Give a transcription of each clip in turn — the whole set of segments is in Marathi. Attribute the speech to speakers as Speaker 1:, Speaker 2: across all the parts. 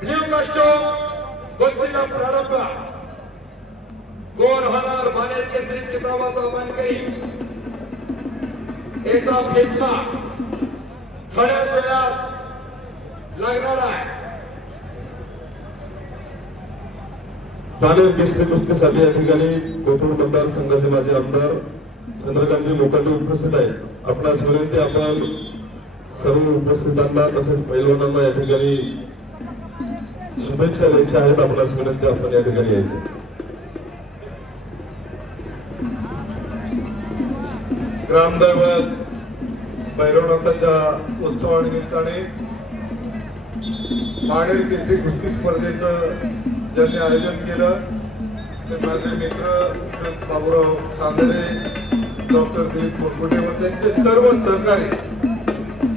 Speaker 1: ब्ल्यू कस्टोम गोष्टीला प्रारंभ. कोण होणार? माने केसरी किताबाचा मानकरी. याचा फैसला. थोड्याच वेळात लागणार आहे.
Speaker 2: बालेर केसरी कुस्तीसाठी या ठिकाणी कोथरूड मतदार संघाचे माजी आमदार चंद्रकांतजी मोकाटे उपस्थित आहेत. आपणास विनंती आपण सर्व उपस्थितांना तसेच पैलवानांना या ठिकाणी शुभेच्छा द्यायच्या आहेत आपणास विनंती आपण या ठिकाणी यायचं
Speaker 3: ग्रामदैवत भैरवनाथाच्या उत्सवानिमित्ताने माणेर केसरी कुस्ती स्पर्धेचं ज्यांनी आयोजन केलं ते माझे मित्र बाबूराव चांदरे डॉक्टर दिलीप मुरकुटे व त्यांचे सर्व सहकारी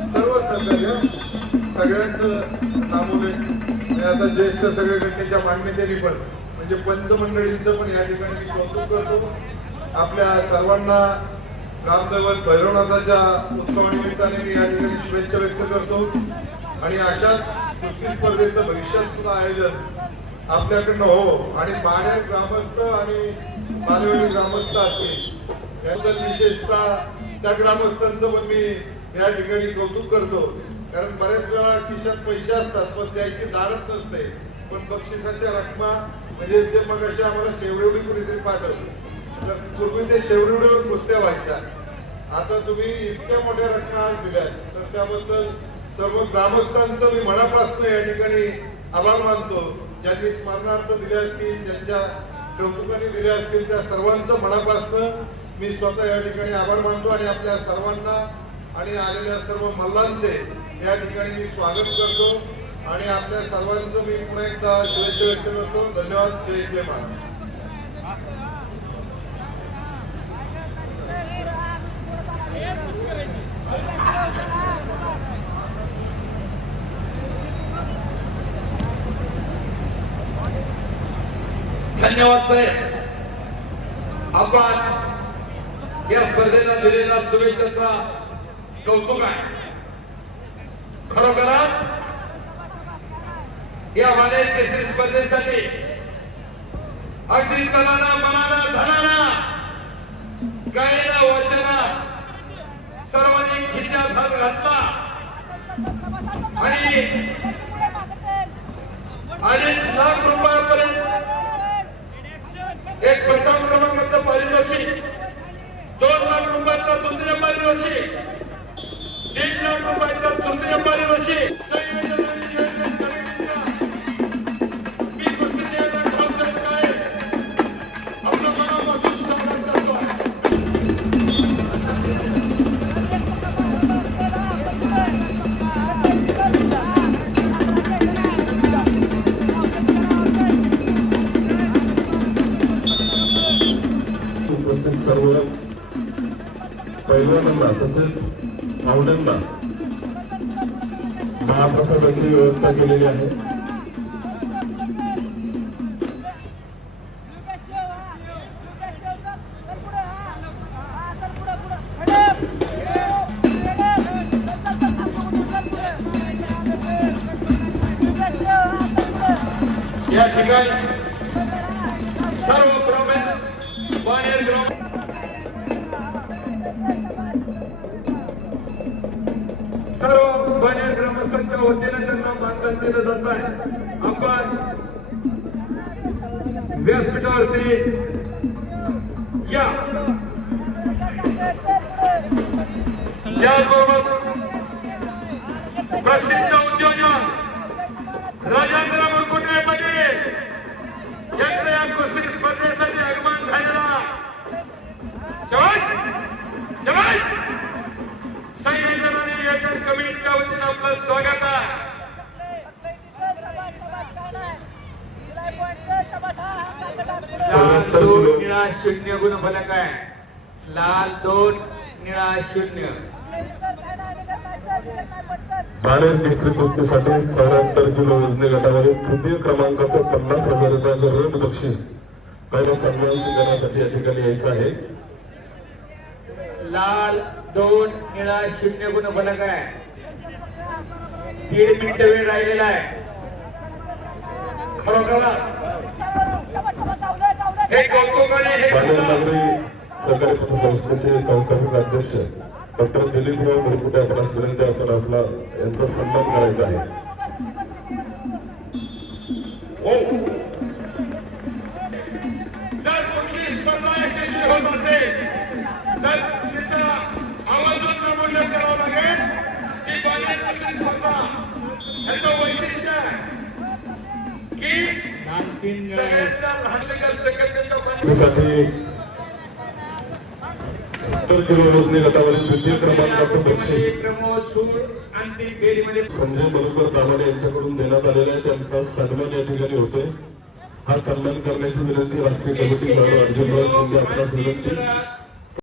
Speaker 3: सर्व सहकारी हं. सगळ्यांचं नामोल्लेख आता ज्येष्ठ सगळे घटनेच्या मान्यतेने पण म्हणजे पंचमंडळींचं पण या ठिकाणी मी कौतुक करतो. आपल्या सर्वांना रामदैवत भैरवनाथाच्या उत्सवानिमित्ताने मी या ठिकाणी शुभेच्छा व्यक्त करतो. आणि अशाच कुस्ती स्पर्धेचं भविष्यात सुद्धा आयोजन आपल्याकडनं हो आणि पाण्यात ग्रामस्थ आणि मालवणी ग्रामस्थ असतील याबद्दल विशेषतः त्या ग्रामस्थांचं पण मी या ठिकाणी कौतुक करतो. कारण बऱ्याच वेळा खिशात पैसे असतात पण द्यायची दारच नसते. पण बक्षिसाच्या रकमा म्हणजे जे मग असे आम्हाला शेवरेवडी कुणीतरी पाठवली. तर पूर्वी ते शेवरेवडीवर कुस्त्या व्हायच्या. आता तुम्ही इतक्या मोठ्या रकमा आज दिल्या. तर त्याबद्दल सर्व ग्रामस्थांचं मी मनापासून या ठिकाणी आभार मानतो. ज्यांनी स्मरणार्थ दिले असतील ज्यांच्या कौतुकाने दिले असतील त्या सर्वांचं मनापासून मी स्वतः या ठिकाणी आभार मानतो आणि आपल्या सर्वांना आणि आलेल्या सर्व मल्लांचे या ठिकाणी मी स्वागत करतो आणि आपल्या सर्वांचं मी पुन्हा एकदा शुभेच्छा व्यक्त करतो. धन्यवाद. जय जय महाराज.
Speaker 1: धन्यवाद साहेब. आपण या स्पर्धेला दिलेला शुभेच्छाचा कौतुक आहे. खरोखरच या मानेर केसरी स्पर्धेसाठी अगदी तनाना मनाना धनाना गायना वचना सर्वांनी खिशात हात घातला. आणि
Speaker 2: पैलवानांना तसेच मावट्यांना महाप्रसादाची व्यवस्था केलेली आहे.
Speaker 1: या ठिकाणी सर्व प्रमुख बाहेर ग्राम सर्व बाणेर ग्रामस्थांच्या वतीने त्यांना मानधन दिलं जात आहे. आपण व्यासपीठावरती या. त्याचबरोबर प्रसिद्ध स्वागत आहे.
Speaker 4: दोन निळा शून्य गुण फलक आहे. लाल दोन निळा शून्य.
Speaker 2: बाणेर केसरी कुस्तीसाठी चौऱ्याहत्तर किलो वजनी गटामध्ये तृतीय क्रमांकाचं पन्नास हजार रुपयाचं रोख बक्षीस पहिला सन्मान स्वीकारण्यासाठी या ठिकाणी यायचं आहे.
Speaker 4: लाल दोन निळा शून्य गुण फलक आहे. दीड मिनिट वेळ राहिलेला आहे.
Speaker 1: खरोखर हे हे
Speaker 2: सहकारी पतसंस्थेचे संस्थापक अध्यक्ष डॉक्टर दिलीपराव मुरकुटे आपणास विनंती आपण आपला यांचा सन्मान करायचा आहे. सत्तर किलो वजनी गटावरील द्वितीय क्रमांकाचं बक्षीस संजय बरोबर दाभाडे यांच्याकडून देण्यात आलेला आहे. त्यांचा सन्मान या ठिकाणी होते हा सन्मान करण्याची विनंती राष्ट्रीय कमिटी अर्जुनराव शिंदे आपणास विनंती